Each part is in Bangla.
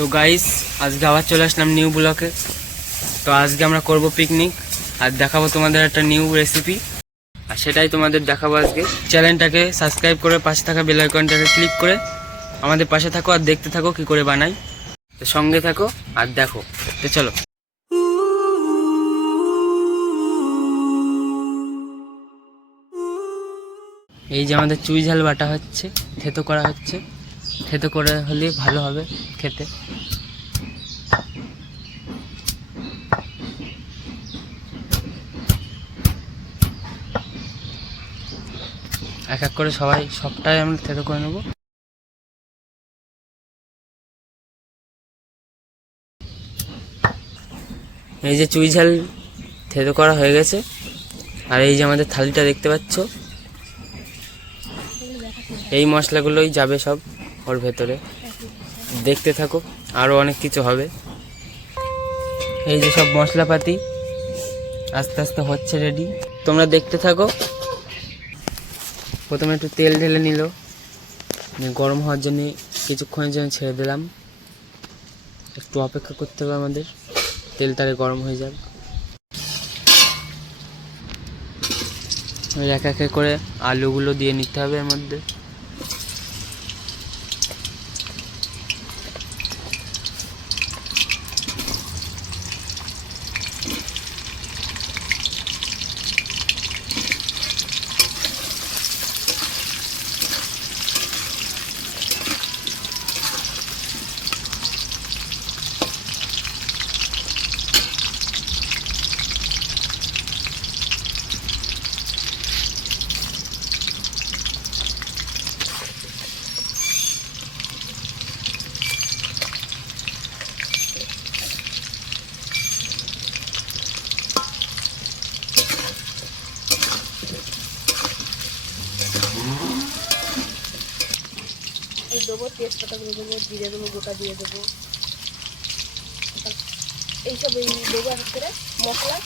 তো গাইস আজকে আবার চলে আসলাম নিউ ব্লকে। তো আজকে আমরা করব পিকনিক আর দেখাবো তোমাদের একটা নিউ রেসিপি, আর সেটাই তোমাদের দেখাবো আজকে। চ্যানেলটাকে সাবস্ক্রাইব করে পাশে থাকা বেল আইকনটাকে ক্লিক করে আমাদের পাশে থাকো আর দেখতে থাকো কি করে বানাই। তো সঙ্গে থাকো আর দেখো। তো চলো। এই যে আমাদের চুই ঝাল বাটা হচ্ছে, থেতো করা হচ্ছে। থেতো করে হলে ভালো হবে খেতে। এক এক করে সবটাই আমরা থেতো করে নেব। এই যে চুই ঝাল থেতো করা হয়ে গেছে, আর এই যে আমাদের থালিটা দেখতে পাচ্ছ, এই মশলাগুলোই যাবে সব ওর ভেতরে। দেখতে থাকো, আরও অনেক কিছু হবে। এই যে সব মশলাপাতি আস্তে আস্তে হচ্ছে রেডি, তোমরা দেখতে থাকো। প্রথমে একটু তেল ঢেলে নিল, গরম হওয়ার জন্য কিছুক্ষণের জন্য ছেড়ে দিলাম। একটু অপেক্ষা করতে হবে আমাদের, তেলটারে গরম হয়ে যাক। এক এক করে আলুগুলো দিয়ে নিতে হবে এর মধ্যে। দেবো তেজপাতাগুলো দেবো, জিরে দেবো, গোটা দিয়ে দেবো, এইসব এই দেবো এক করে মশলা।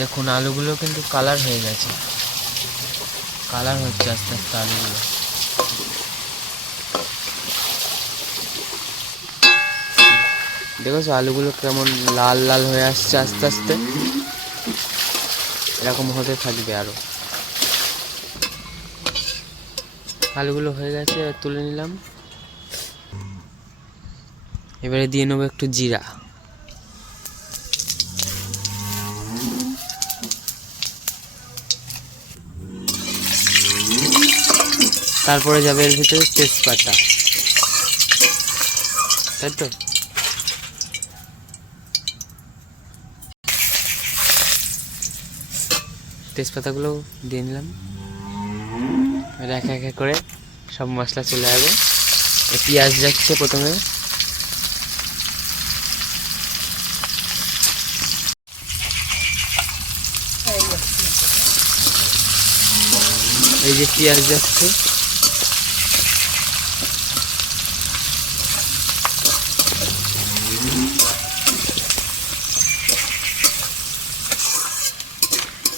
দেখুন আলুগুলো কিন্তু কালার হয়ে গেছে, কালার হচ্ছে আস্তে আস্তে আলুগুলো। দেখেছো আলুগুলো কেমন লাল লাল হয়ে আসছে আস্তে আস্তে, এরকম হতে থাকবে আরো। আলুগুলো হয়ে গেছে, তুলে নিলাম। এবারে দিয়ে নেবো একটু জিরা, তারপরে যাবে এর ভিতরে তেজপাতা, তাই তো। তেজপাতাগুলো দিয়ে নিলাম। এক এক করে সব মশলা চলে যাবে। পেঁয়াজ যাচ্ছে প্রথমে, এই যে পেঁয়াজ যাচ্ছে।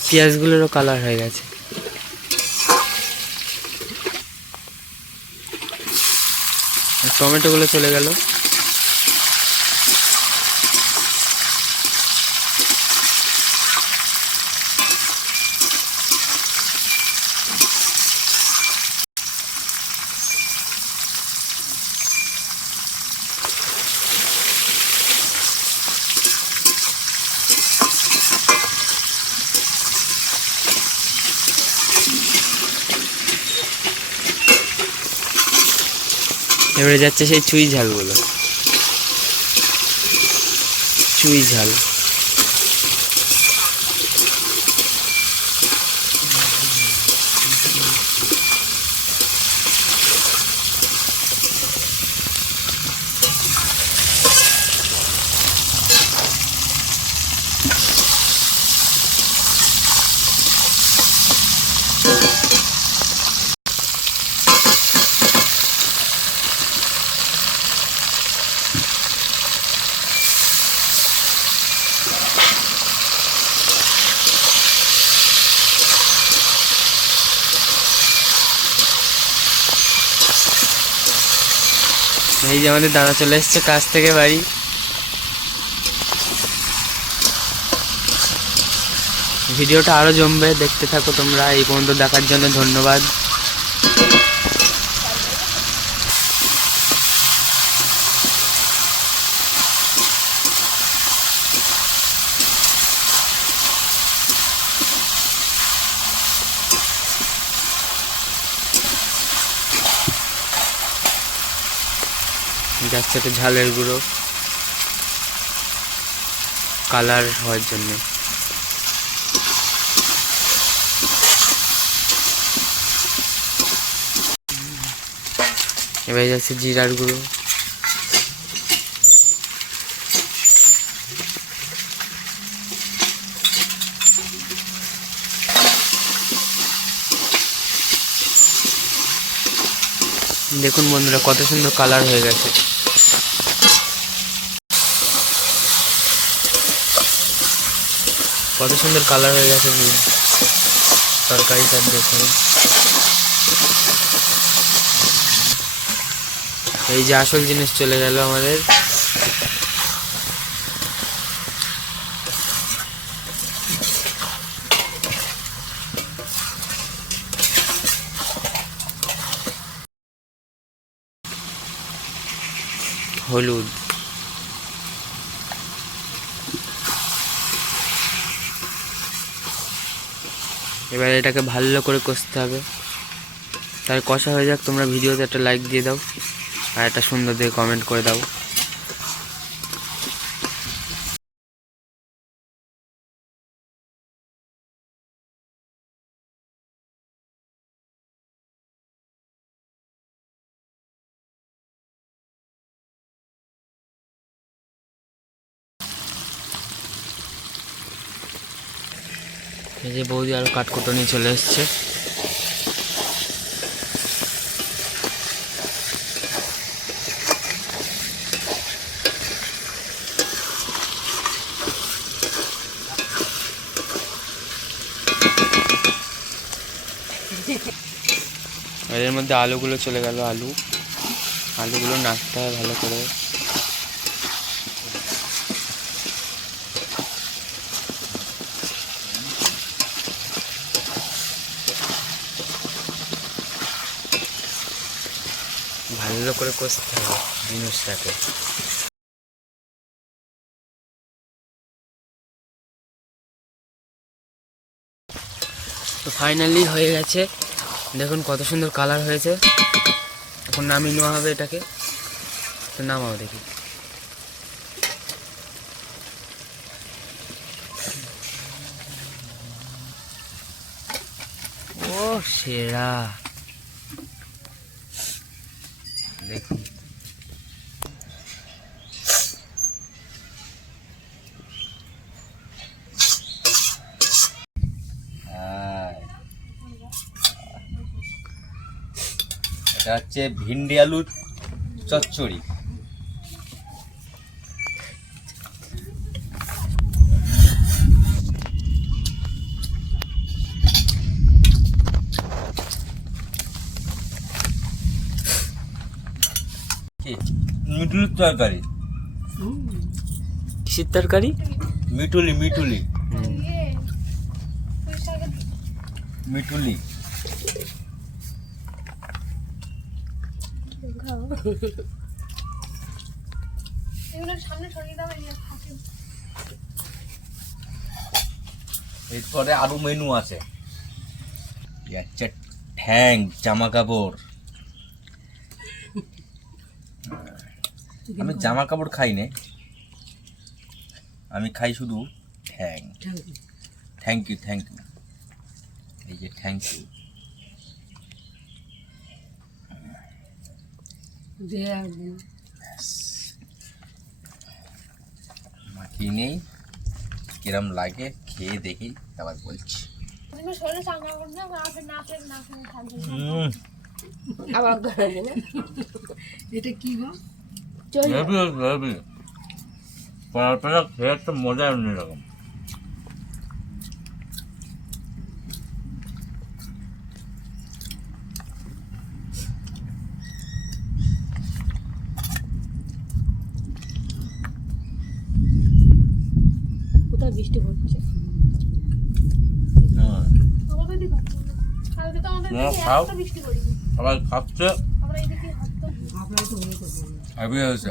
পেঁয়াজগুলোরও কালার হয়ে গেছে। টমেটোগুলো চলে গেল। এবারে যাচ্ছে সেই চুই ঝালগুলো, চুই ঝাল। এই যে আমাদের দাদা চলে এসছে কাজ থেকে বাড়ি। ভিডিওটা আরো জমবে, দেখতে থাকো তোমরা। এই পর্যন্ত দেখার জন্য ধন্যবাদ। যাচ্ছে তো ঝালের গুঁড়ো কালার হওয়ার জন্য। এবার যাচ্ছে জিরার গুঁড়ো, দেখুন বন্ধুরা কত সুন্দর কালার হয়ে গেছে। কত সুন্দর কালার হয়ে গেছে তরকারিটা দেখুন। এই যে আসল জিনিস চলে গেল আমাদের। হলুদ, এবার এটাকে ভালো করে কষতে হবে। তাই কষা হয়ে যাক, তোমরা ভিডিওতে একটা লাইক দিয়ে দাও আর একটা সুন্দর দিয়ে কমেন্ট করে দাও। এই যে বৌদি আরো কাঠকুটো নিয়ে চলে এসছে। এর মধ্যে আলুগুলো চলে গেল। আলুগুলো নাড়তে হয় ভালো করে। ভালো করে কষতে হবে জিনিসটাকে। তো ফাইনালি হয়ে গেছে, দেখুন কত সুন্দর কালার হয়েছে। এখন নামিয়ে নেওয়া হবে এটাকে। তো নামাও দেখি। ও সেরা, দেখুন এটা হচ্ছে ভিন্ডি আলুর চচ্চড়ি। মিটুলির তরকারি। কিসের তরকারি? মিটুলি মিটুলি মিটুলি। এরপরে আরো মেনু আছে। আচ্ছা, ঠ্যাং, জামা কাপড়। আমি জামা কাপড় খাই না, আমি খাই শুধু ঠ্যাং। Thank you thank you. এই যে থ্যাংক ইউ। মাখিয়ে নেই, কিরম লাগে খেয়ে দেখি আবার বলছি। এটা কি গো? পরোটা খেয়ে একটা মজা অন্যরকম। তোমরা খাও, একটা বৃষ্টি করিনি সবাই খাচ্ছে, আমরা এদিকে হাত তো হেভি হয়েছে।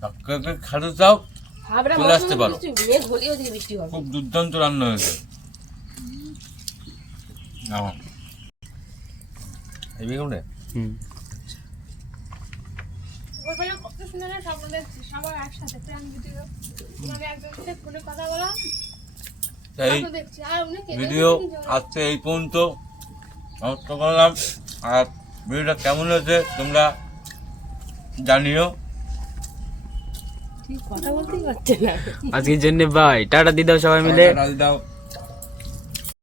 কাকে খেতে চাও হাবড়া চলে আসতে পারো। মেঘ হলেও ওদিকে বৃষ্টি হবে খুব দুর্দান্ত রান্না হয়েছে। হেভি কেমন? হুম ওখানে কত সুন্দর আপনাদের সবার একসাথে প্ল্যান ভিডিও মানে একজন সাথে ফোনে কথা বলা এই তো দেখছি আর অনেকে ভিডিও আজকে এই পর্যন্ত সমাপ্ত করলাম। আর ভিডিওটা কেমন হয়েছে তোমরা জানিও। ঠিক কথা বলতেই পারছে না আজকের জন্য বাই, টাটা দিয়ে দাও সবাই মিলে। দাও